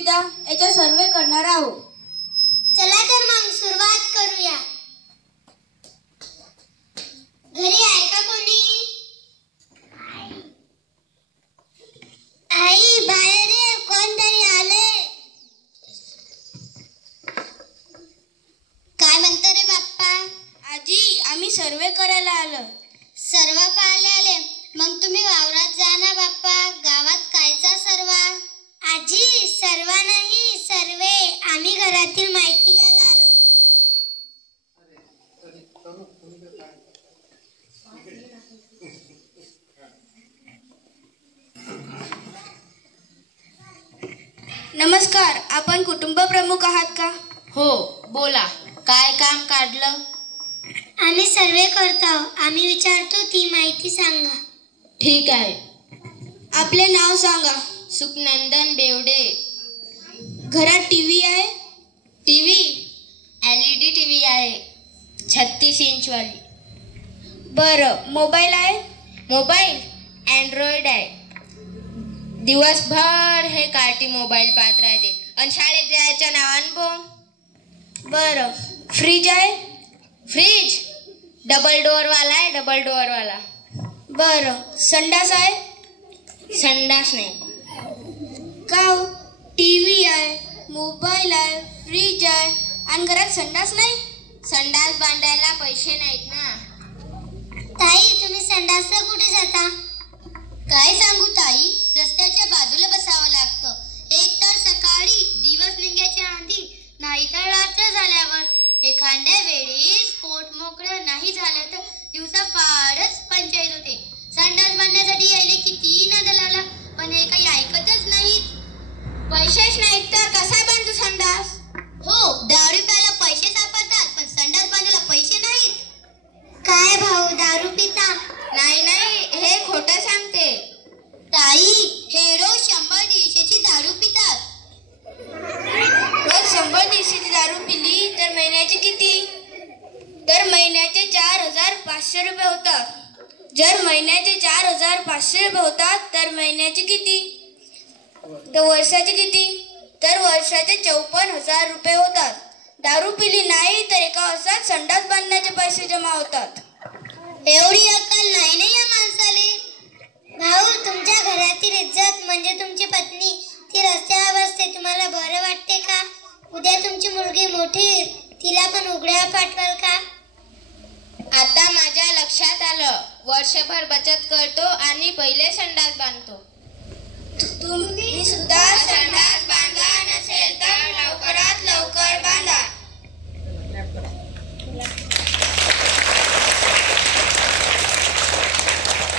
याचा सर्वे करणार आहोत। चला तर मग सुरुवात करूया। घरी आहे का कोणी? आई बाहेर ये, कोणतरी आले। काय म्हणतो रे बाप्पा? आजी, आम्ही सर्वे करायला आलो। सर्व पाहायला आले? मग तुम्ही वावरात जा ना बाप्पा। गावात कायचा सर्वा? आजी, सर्वा नाही, सर्वे। आम्ही घरातील माहिती घ्यायला आलो। नमस्कार, आपण कुटुंब प्रमुख आहात का? हो, बोला, काय काम काढलं? आम्ही सर्वे करतो, आम्ही विचारतो ती माहिती सांगा। ठीक आहे। आपले नाव सांगा। सुखनंदन बेवडे। घरात टीव्ही आहे? टीव्ही LED टीव्ही आहे, 36 इंच वाली। बरं, मोबाईल आहे? मोबाईल अँड्रॉइड आहे। दिवसभर हे कार्टी मोबाईल पाहत राहते आणि शाळेत जायच्या नावानं बोंब। बरं, फ्रीज आहे? फ्रीज डबल डोअर वाला आहे, डबल डोअर वाला। बरं, संडास आहे? संडास नाही। का हो? टीव्ही आहे, मोबाईल आहे, फ्रीज आहे आणि घरात संडास नाही? संडास बांधायला पैसे नाहीत ना। ताई, तुम्ही संडासला कुठे जाता? काय सांगू ताई, रस्त्याच्या बाजूला बसावं लागतं। एक तर सकाळी दिवस निघायच्या आधी, नाहीतर रात्र झाल्यावर। एखाद्या वेळेस पोट मोकळं नाही झालं तर दिवसा फारच पंचायत होते। संडास बांधण्यासाठी यायले किती नाद लावला, पण हे काही ऐकतच नाहीत। पैसेच नाहीत तर कसा बांधू संडास? हो, दारू प्यायला पैसे सापडतात, पण संडास बांधायला पैसे नाहीत। काय भाऊ, दारू पिता? नाही, हे खोटं सांगते। ताई, हे रोज 100-150ची दारू पितात। रोज 100-150ची दारू पिली तर महिन्याचे किती? तर महिन्याचे 4,500 रुपये होतात। जर महिन्याचे 4,500 रुपये होतात तर महिन्याचे किती? तर वर्षाचे किती? तर वर्षाचे 54,000 रुपये होतात। दारू पिली नाही तर एका वर्षात संडास बांधण्याचे पैसे जमा होतात। एवढी अक्कल नाही ना या माणसाले। भाऊ, तुमच्या घरातील इज्जत म्हणजे तुमची पत्नी, ती रस्त्यावर बसते, तुम्हाला बरं वाटते का? उद्या तुमची मुलगी मोठी, तिला पण उघड्यावर पाठवाल का? आता माझ्या लक्षात आलं। वर्षभर बचत करतो आणि पहिले संडास बांधतो। तुम्ही सुद्धा संडास